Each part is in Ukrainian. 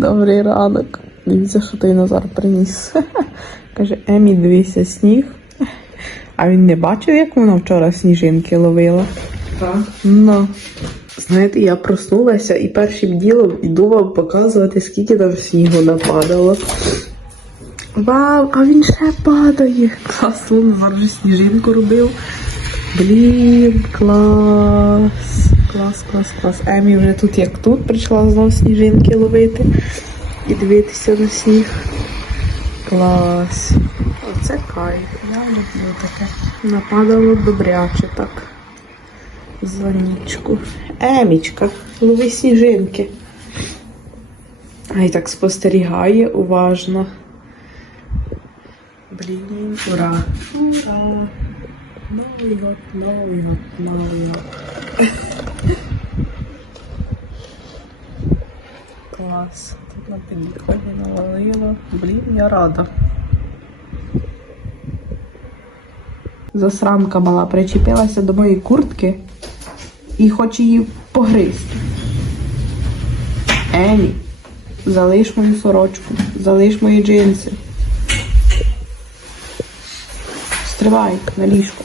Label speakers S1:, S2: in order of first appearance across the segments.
S1: Добрий ранок. Дивіться, що той Назар приніс. Каже, Емі, дивися, сніг. А він не бачив, як вона вчора сніжинки ловила.
S2: Так.
S1: Ну. Знаєте, я проснулася і першим ділом іду вам показувати, скільки там снігу нападало. Вау, а він ще падає. Класно, Назар вже сніжинку робив. Блін, клас. Клас, клас, клас. Емі вже тут як тут прийшла знову сніжинки ловити і дивитися на сніг. Клас. Оце кайф. Я люблю таке. Нападало добряче так. За нічку. Емічка, лови сніжинки. Ай так спостерігає уважно. Блін, ура! Ура! Новий год, новий год, новий год. Клас. Тут на підході навалило. Блін, я рада. Засранка мала причепилася до моєї куртки і хоче її погризти. Емі, залиш мою сорочку, залиш мої джинси. Стривай на ліжку.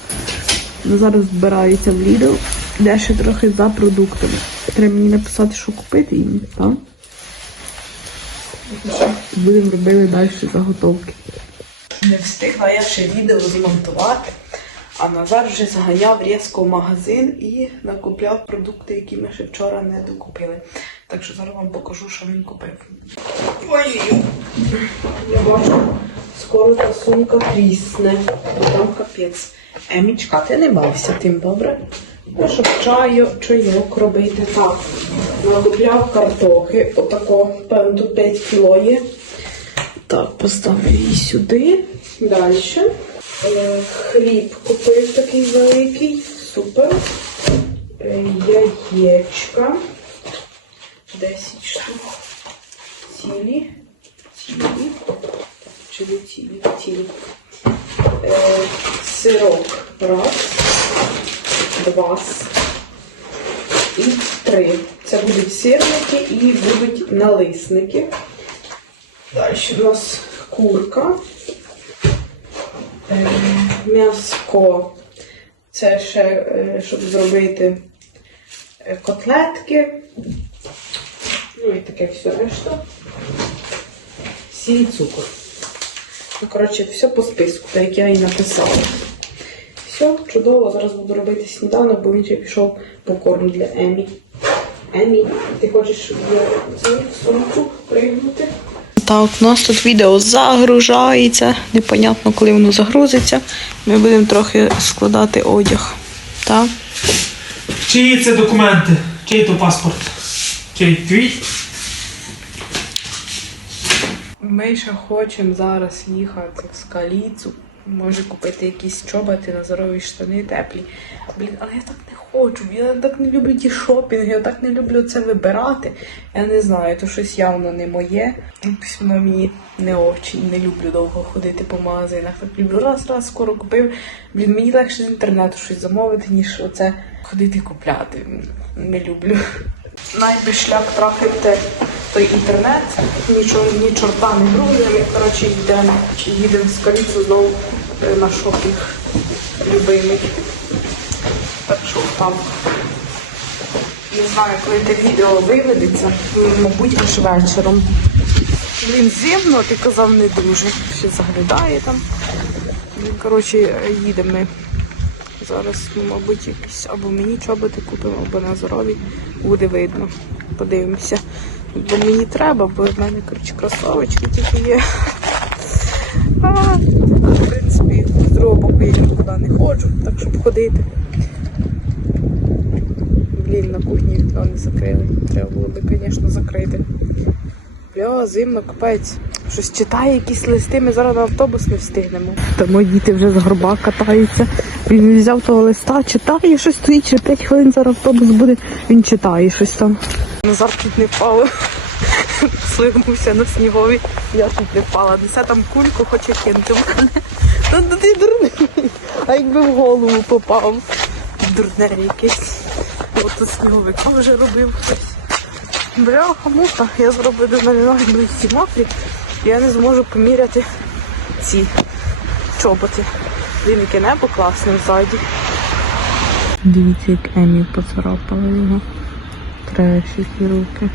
S1: Ну, зараз збирається в Lidl, де ще трохи за продуктами. Треба мені написати, що купити їм, так? Будемо робити далі заготовки. Не встигла я ще відео змонтувати, а Назар вже заганяв різко в магазин і накупляв продукти, які ми ще вчора не докупили. Так що зараз вам покажу, що він купив. Ой, я бачу, скоро та сумка трісне, бо там капець. Емічка, ти не бався тим, добре? Щоб чаю, чайок робити так. Накупляв картохи, отако, певно, тут 5 кіло є. Так, поставлю її сюди. Далі. Е, хліб купив такий великий. Супер. Е, яєчка. 10 штук. Цілі. Цілі. Чи не цілі? Цілі. Е, сирок. Раз. Два. І три. Це будуть сирники і будуть налисники. Далі у нас курка, е, м'яско. Це ще, е, щоб зробити е, котлетки. Ну і таке все решта. Сіль, цукор. Ну, коротше, все по списку, так як я і написала. Все, чудово, зараз буду робити сніданок, бо він ще пішов по корм для Емі. Емі, ти хочеш в цю сумку пригнути? Так, у нас тут відео загружається. Непонятно, коли воно загрузиться. Ми будемо трохи складати одяг. Так?
S2: Чиї це документи? Чий то паспорт? Чий твій?
S1: Ми ще хочемо зараз їхати в скаліцу. Може купити якісь чоботи на здорові штани теплі. Блін, але я так не хочу. Я так не люблю ті шопінги, я так не люблю це вибирати. Я не знаю, то щось явно не моє. Воно мені не очі. Не люблю довго ходити по магазинах. Так люблю раз, раз скоро купив. Блін, мені легше з інтернету щось замовити, ніж оце ходити купляти. Не люблю. Найби шлях трахати той інтернет, нічого, ні чорта не. Ми, коротше, їдемо з коліцю знову е, на шопінг любимий. Так що там. Не знаю, коли те відео виведеться, мабуть, аж вечором. Блін, зимно, ти казав, не дуже. Ще заглядає там. Коротше, їдемо ми. Зараз, ну, мабуть, якісь або мені чоботи купимо, або на здорові. Буде видно. Подивимося. Бо мені треба, бо в мене, коротше, кросовочки тільки є. А, в принципі, з я нікуди не ходжу, так щоб ходити. Блін, на кухні вікно не закрили. Треба було би, звісно, закрити. Бля, зимно, капець. Щось читає якісь листи, ми зараз на автобус не встигнемо. Та мої діти вже з горба катаються. Він взяв того листа, читає щось стоїть, ще 5 хвилин зараз автобус буде, він читає щось там. Назар тут не впав. Слигнувся на снігові, я тут не впала. Несе там кульку, хоче кинути в мене. Та ну ти дурний. А якби в голову попав. Дурне якесь. От тут сніговика вже робив хтось. Бляха, муха, я зроблю до мене ноги всі мокрі, і я не зможу поміряти ці чоботи. Він яке небо класне ззаді. Дивіться, як Емі поцарапала його. Трещі руки.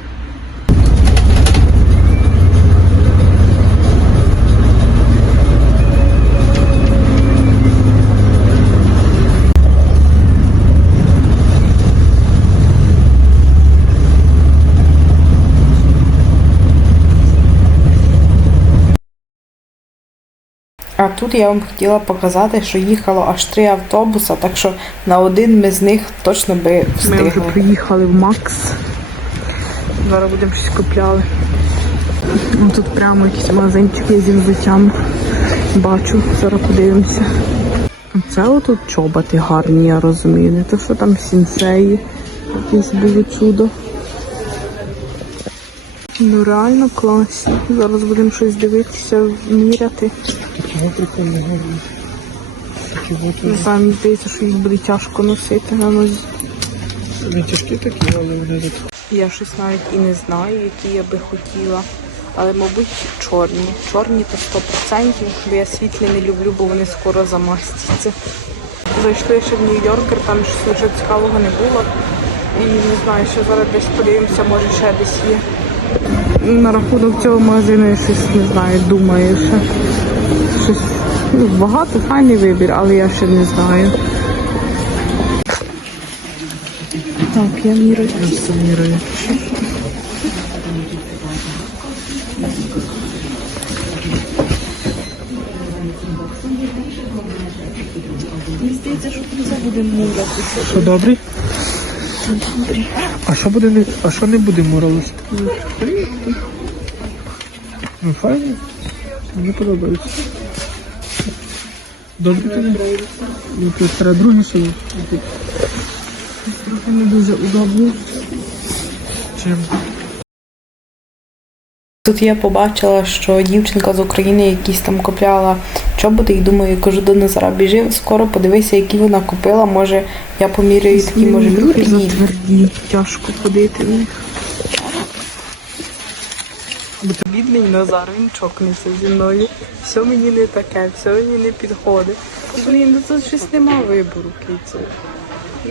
S1: А тут я вам хотіла показати, що їхало аж три автобуса, так що на один ми з них точно би встигли. Ми вже приїхали в Макс. Зараз будемо щось купляли. Ну, Тут прямо якийсь магазинчик є зі взуттям. Бачу, зараз подивимося. Це отут чоботи гарні, я розумію. Не то, що там сінсеї якісь були чудо. Ну реально класні. Зараз будемо щось дивитися, міряти.
S2: Чого прикольно
S1: знаю, мені здається, що їх буде тяжко носити на нозі.
S2: Не тяжкі такі, але вони тут.
S1: Я щось навіть і не знаю, які я би хотіла. Але, мабуть, чорні. Чорні то 100%, бо я світлі не люблю, бо вони скоро замастяться. Зайшли ще в Нью-Йоркер, там щось вже цікавого не було. І не знаю, що зараз десь подивимося, може ще десь є. На рахунок цього магазину я щось не знаю, думаю ще. Щось ну, багато, файний вибір, але я ще не знаю. Так, я мірю.
S2: Просто міряю.
S1: Мені здається, що це буде.
S2: Що добрий? А що буде не. А що не буде моралися? Ну файно. Мені подобається. Добре тобі? Ну тут треба другі ще є.
S1: Трохи не дуже удобно.
S2: Чим?
S1: Тут я побачила, що дівчинка з України якісь там купляла чоботи і думаю, я кажу до Назара, біжи скоро подивися, які вона купила. Може я поміряю такі, може мені підійдуть. Тяжко ходити в них. Бідний Назар, він чокнеться зі мною. Все мені не таке, все мені не підходить. Блін, ну тут щось нема вибору, кицю.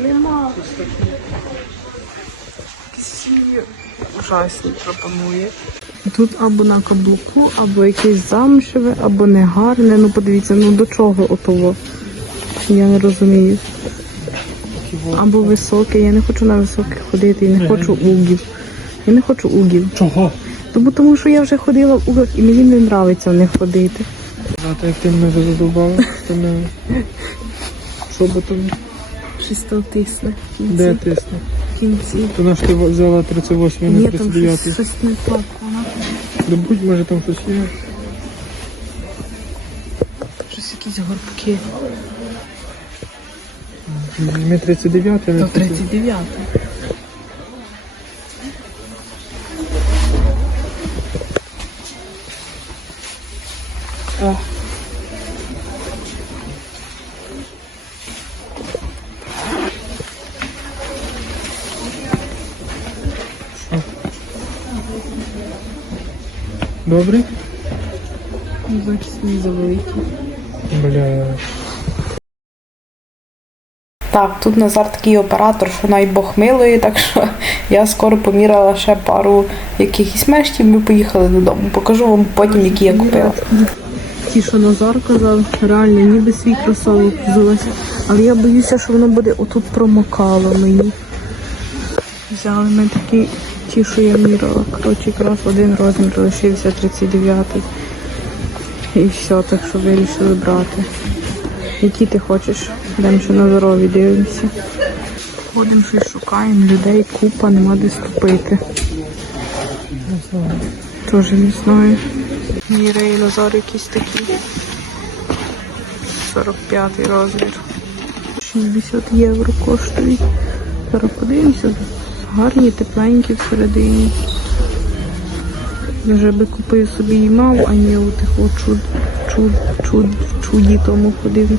S1: Нема. Якісь ужасні пропонує. Тут або на каблуку, або якесь замшеве, або негарне. Ну подивіться, ну до чого отово? Я не розумію. Або високе, я не хочу на високе ходити, і не хочу угів. Я не хочу угів.
S2: Чого?
S1: Тому, тому що я вже ходила в угах і мені не подобається в них ходити.
S2: А то як ти мене вже задовбала з тими шоботами.
S1: Щось то тисне в кінці.
S2: Де тисне?
S1: В кінці.
S2: То наш ти взяла 38
S1: Ні,
S2: на
S1: там
S2: 39.
S1: щось, щось не так. Вона
S2: Добудь, може там щось є.
S1: щось якісь горбки.
S2: Візьми 39, а не
S1: То
S2: 30.
S1: 39.
S2: Добре?
S1: Мені завеликі.
S2: Бля.
S1: Так, тут Назар такий оператор, що най Бог милує, так що я скоро поміряла ще пару якихось мештів, ми поїхали додому. Покажу вам потім, які я купила. Ті, що Назар казав, реально ніби свій кросовок взулася. Але я боюся, що воно буде отут промокало мені. Взяли ми такі, ті, я міряла. Коротше, якраз один розмір лишився 39-й. І все, так що вирішили брати. Які ти хочеш? Йдемо ще на здорові дивимося. Ходимо щось шукаємо, людей купа, нема де ступити. Теж знаю. Міра і Назар якісь такі. 45 розмір. 60 євро коштують. Зараз подивимося. Гарні, тепленькі всередині. Вже би купив собі і мав, а не у тих от чуд, чуд, чуд, чуді тому ходив.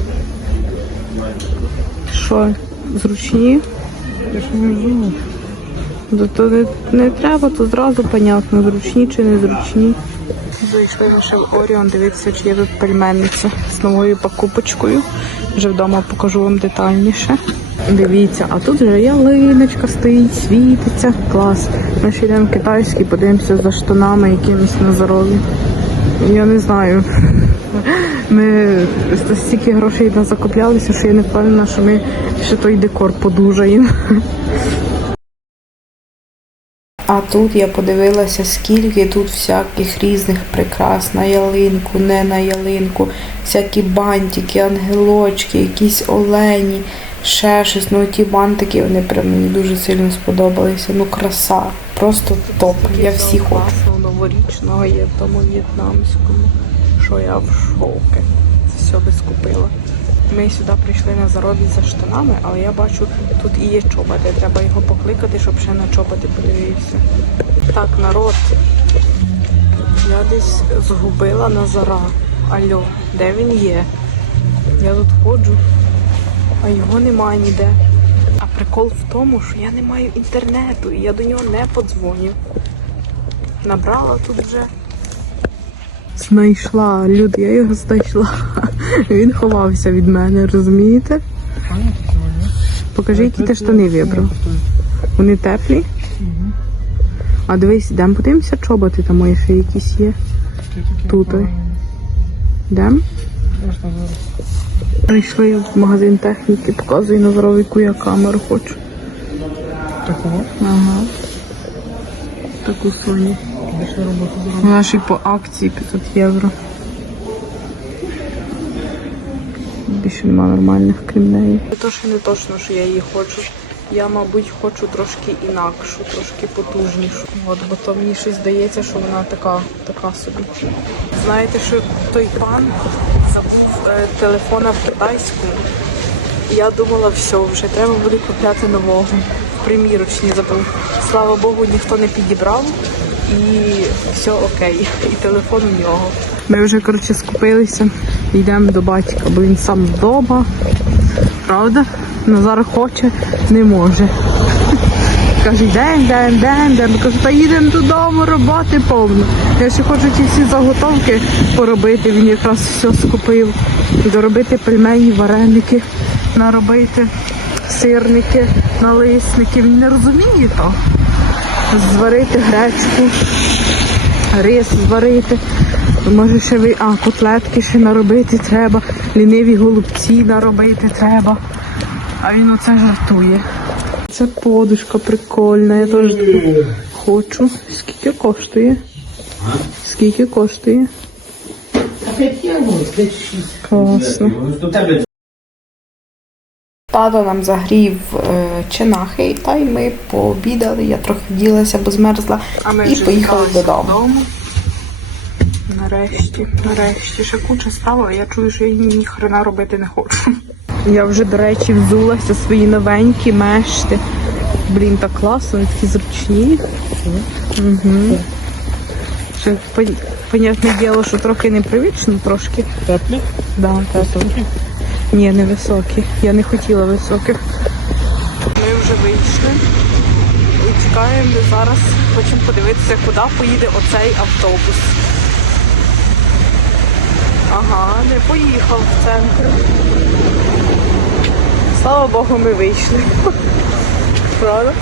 S1: Що, зручні?
S2: Я ж не знаю.
S1: То, то не, не треба, то зразу понятно, зручні чи не зручні. Зайшли ми ще в Оріон, дивитися, чи є тут пельменниця з новою покупочкою. Вже вдома покажу вам детальніше. Дивіться, а тут вже ялиночка стоїть, світиться. Клас. Ми ще йдемо в китайський, подивимося за штанами якимись на здоров'я. Я не знаю. Ми стільки грошей закуплялися, що я не впевнена, що ми ще той декор подужаємо. А тут я подивилася, скільки тут всяких різних прикрас на ялинку, не на ялинку, всякі бантики, ангелочки, якісь олені, ще щось. Ну ті бантики вони прям мені дуже сильно сподобалися. Ну краса, просто топ. Я всі хочу. Новорічного є в тому в'єтнамському, що я в шокі. Все би скупила. Ми сюди прийшли на заробіть за штанами, але я бачу, тут і є чоботи. Треба його покликати, щоб ще на чоботи подивився. Так, народ. Я десь згубила Назара. Алло, де він є? Я тут ходжу, а його немає ніде. А прикол в тому, що я не маю інтернету і я до нього не подзвоню. Набрала тут вже. Знайшла, люди, я його знайшла. Він ховався від мене, розумієте? Покажи, які ти штани вибрав. Вони теплі? А дивись, йдемо подивимося чоботи, там мої ще якісь є. Тут. Йдемо? Прийшли в магазин техніки, показую на здоров'я, яку я камеру хочу.
S2: Такого?
S1: Ага. Таку Sony.
S2: Роботу.
S1: Вона ще по акції 500 євро. Більше нема нормальних, крім неї. Це ще не точно, що я її хочу. Я, мабуть, хочу трошки інакшу, трошки потужнішу. От, бо то мені щось здається, що вона така, така собі. Знаєте, що той пан е, телефона в китайському. Я думала, все, вже треба буде купляти нового. Примірочні забув. Слава Богу, ніхто не підібрав і все окей. І телефон у нього. Ми вже коротше скупилися. Йдемо до батька, бо він сам вдома. Правда? Назар хоче, не може. Каже, йдемо, йдемо, йдемо, йдемо. Кажу, та їдемо додому, роботи повно. Я ще хочу ті всі заготовки поробити. Він якраз все скупив. Доробити пельмені, вареники, наробити сирники, налисники. Він не розуміє то. Зварити гречку, рис зварити. Може ще ви. А, котлетки ще наробити треба, ліниві голубці наробити треба. А він оце жартує. Це подушка прикольна, я теж хочу. Скільки коштує? Скільки коштує? Класно. Тато нам загрів е, чинахи, та й ми пообідали, я трохи вділася, бо змерзла, і поїхали додому. Нарешті, нарешті, ще куча справ, а я чую, що я ні хрена робити не хочу. Я вже, до речі, взулася свої новенькі мешти. Блін, так класно, вони такі зручні. Угу. Ще, понятне діло, що трохи непривично, трошки.
S2: Теплі?
S1: Да, теплі. Ні, не високі. Я не хотіла високих. Ми вже вийшли. Чекаємо зараз. Хочемо подивитися, куди поїде оцей автобус. Ага, не поїхав в центр. Слава Богу, ми вийшли. Правда?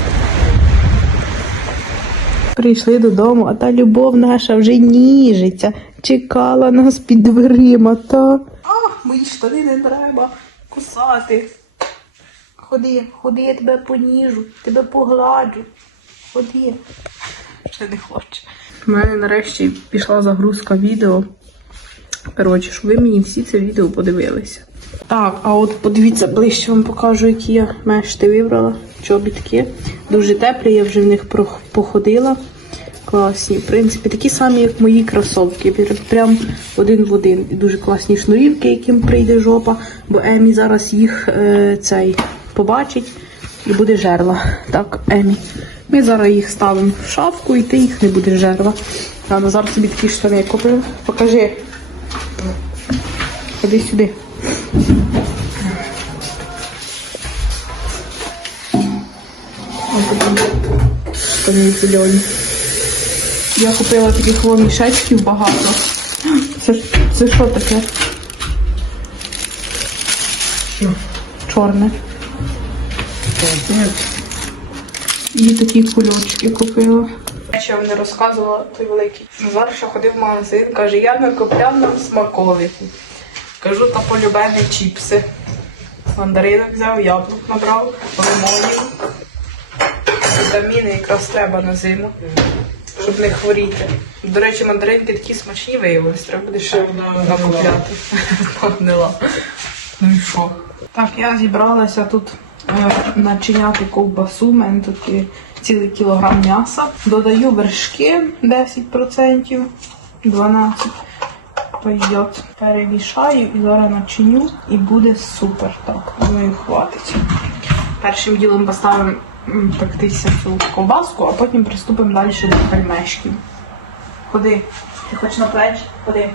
S1: Прийшли додому, а та любов наша вже ніжиться. Чекала нас під дверима, та. А, мої штани не треба кусати. Ходи, ходи, я тебе поніжу, тебе погладжу. Ходи. Ще не хоче. У мене нарешті пішла загрузка відео. Коротше, щоб ви мені всі це відео подивилися. Так, а от подивіться, ближче вам покажу, які я мешти вибрала. Чобітки. Дуже теплі, я вже в них походила. Класні. В принципі, такі самі, як мої кросовки. Прям один в один. І дуже класні шнурівки, яким прийде жопа, бо Емі зараз їх е, цей побачить і буде жерла. Так, Емі. Ми зараз їх ставимо в шапку і ти їх не будеш жерла. А Назар собі такі штани купив. Покажи. Ходи сюди. Зелені. Я купила таких мішечків багато. Це, це що таке? Чорне. І такі кульочки купила. Ще вам не розказувала той великий. Назар ще ходив в магазин, каже, я накупляв нам смаколики. Кажу, та полюбені чіпси. Мандаринок взяв, яблук набрав, лимонів. Вітаміни якраз треба на зиму, щоб не хворіти. До речі, мандаринки такі смачні виявились, треба буде ще накупляти. Ну і що? Так, я зібралася тут е, начиняти ковбасу. У мене тут є цілий кілограм м'яса. Додаю вершки 10%, 12%. Пойдет. Перемішаю і зараз начиню і буде супер. Так, думаю, хватить. Першим ділом поставимо пектися цю ковбаску, а потім приступимо далі до пельмешків. Ходи. Ти хочеш на плечі? Ходи.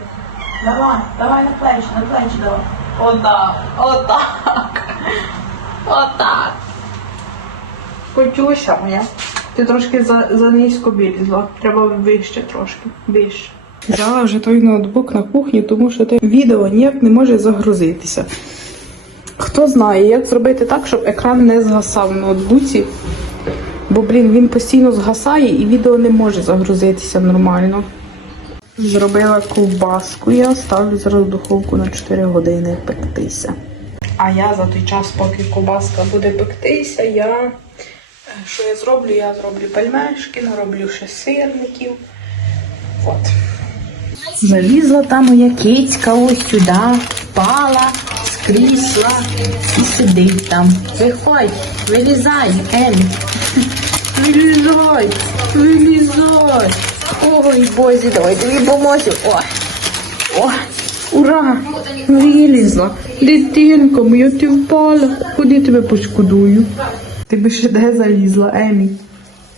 S1: Давай, давай на плечі, на плечі давай. Отак, отак. Отак. Котюся моя. Ти трошки за, за низько вилізла. Треба вище трошки. Вище. Взяла вже той ноутбук на кухню, тому що те відео ніяк не може загрузитися. Хто знає, як зробити так, щоб екран не згасав в ноутбуці. Бо, блін, він постійно згасає і відео не може загрузитися нормально. Зробила ковбаску, я ставлю зараз в духовку на 4 години пектися. А я за той час, поки ковбаска буде пектися, я е, що я зроблю? Я зроблю пельмешки, нароблю ще сирників. От.
S3: Залізла та моя кицька ось сюди, впала крісла і сидить там. Виходь, вилізай, Емі. Вилізай, вилізай. Ой, Бозі, давай тобі поможу. О, о, ура! Вилізла.
S1: Дитинко, моя ти впала. Куди тебе пошкодую? Ти би ще де залізла, Емі.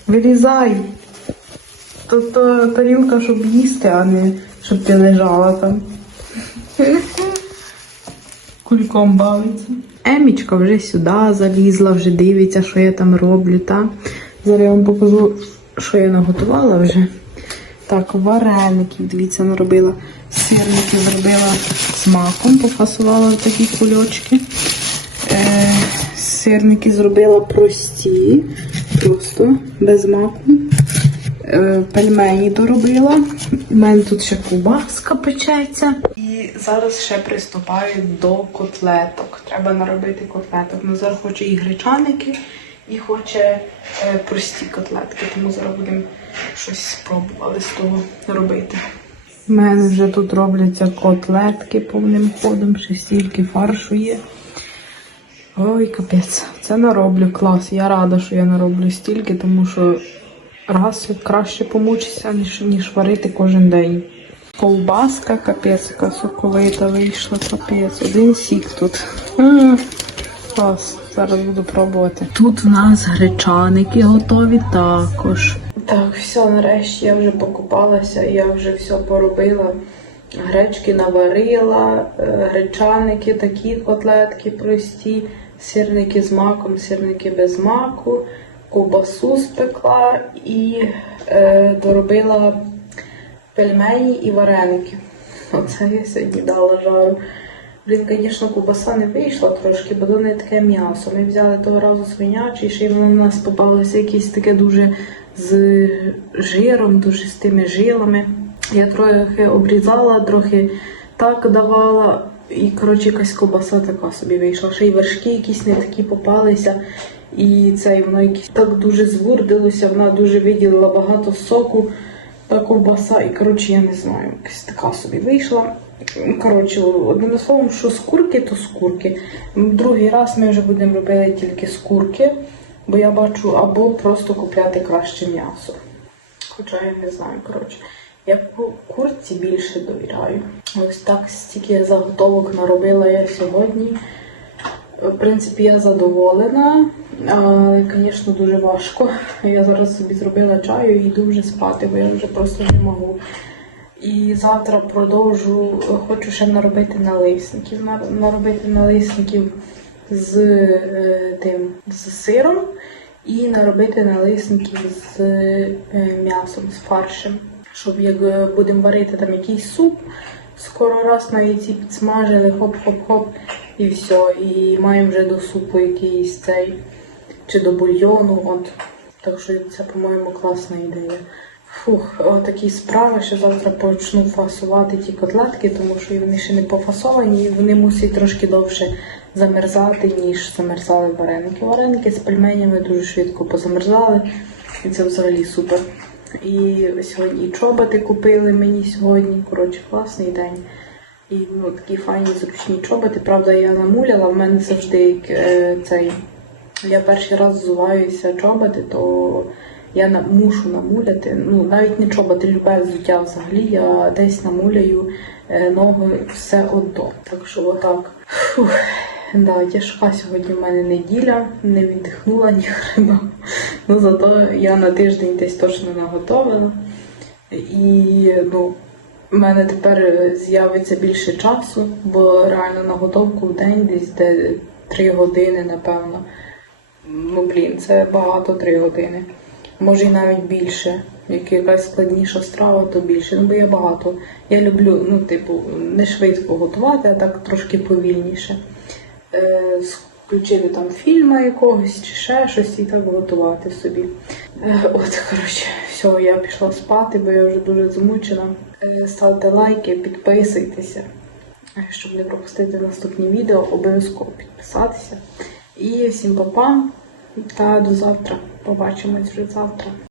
S1: Вилізай. То, то тарілка, щоб їсти, а не щоб ти лежала там. Кульком бавиться. Емічка вже сюди залізла, вже дивиться, що я там роблю, та? Зараз я вам покажу, що я наготувала вже. Так, вареників, дивіться, наробила. Сирників зробила з маком, пофасувала в такі кульочки. Е, сирники зробила прості, просто без маку. Е, пельмені доробила. У мене тут ще ковбаска печеться. І зараз ще приступаю до котлеток. Треба наробити котлеток. Назар хоче і гречаники, і хоче е, прості котлетки. Тому зараз будемо щось спробували з того робити. У мене вже тут робляться котлетки повним ходом, ще стільки фаршу є. Ой, капець, це нароблю клас. Я рада, що я нароблю стільки, тому що раз краще помучитися, ніж, ніж варити кожен день. Ковбаска, капець, яка соковита вийшла, капець. Один сік тут. Клас, зараз буду пробувати. Тут в нас гречаники готові також. Так, все, нарешті я вже покупалася, я вже все поробила. Гречки наварила, е, гречаники, такі котлетки прості, сирники з маком, сирники без маку, ковбасу спекла і е, доробила пельмені і вареники. Оце я сьогодні дала жару. Блін, звісно, ковбаса не вийшла трошки, бо то не таке м'ясо. Ми взяли того разу свинячий, ще й воно в нас попалося якесь таке дуже з жиром, дуже з тими жилами. Я трохи обрізала, трохи так давала. І, коротше, якась ковбаса така собі вийшла. Ще й вершки якісь не такі попалися. І це і воно якесь так дуже звурдилося, вона дуже виділила багато соку та ковбаса. І коротше, я не знаю, якась така собі вийшла. Коротше, одним словом, що з курки, то з курки. Другий раз ми вже будемо робити тільки з курки, бо я бачу, або просто купляти краще м'ясо. Хоча я не знаю, коротше. Я ку- курці більше довіряю. Ось так стільки заготовок наробила я сьогодні. В принципі, я задоволена, але, звісно, дуже важко. Я зараз собі зробила чаю і йду вже спати, бо я вже просто не можу. І завтра продовжу, хочу ще наробити налисників. Наробити налисників з е, тим з сиром і наробити налисників з е, м'ясом, з фаршем. Щоб як е, будемо варити там якийсь суп, скоро раз на яйці підсмажили, хоп-хоп-хоп, і все. І маємо вже до супу якийсь цей чи до бульйону. От. Так що це, по-моєму, класна ідея. Фух, отакі справи, що завтра почну фасувати ті котлетки, тому що вони ще не пофасовані, і вони мусять трошки довше замерзати, ніж замерзали вареники. Вареники з пельменями дуже швидко позамерзали, і це взагалі супер. І сьогодні і чоботи купили мені сьогодні. Коротше, класний день. І ну, такі файні зручні чоботи. Правда, я намуляла, в мене завжди е, цей. Я перший раз взуваюся чоботи, то я на, мушу намуляти. Ну, навіть не чоботи, любе взуття взагалі. Я десь намуляю е, ноги все одно. Так що отак. Фух. Да, тяжка сьогодні в мене неділя, не віддихнула ні хрена. Ну зато я на тиждень десь точно наготовила. І ну, в мене тепер з'явиться більше часу, бо реально на готовку в день десь де 3 години, напевно. Ну, блін, це багато 3 години. Може і навіть більше. Як якась складніша страва, то більше. Ну, бо я багато. Я люблю, ну, типу, не швидко готувати, а так трошки повільніше. Е, включити там фільма якогось чи ще щось і так готувати собі. Е, от, коротше, все, я пішла спати, бо я вже дуже змучена. Е, ставте лайки, підписуйтеся. Е, Щоб не пропустити наступні відео, обов'язково підписатися. І всім па-па та до завтра. Побачимось вже завтра.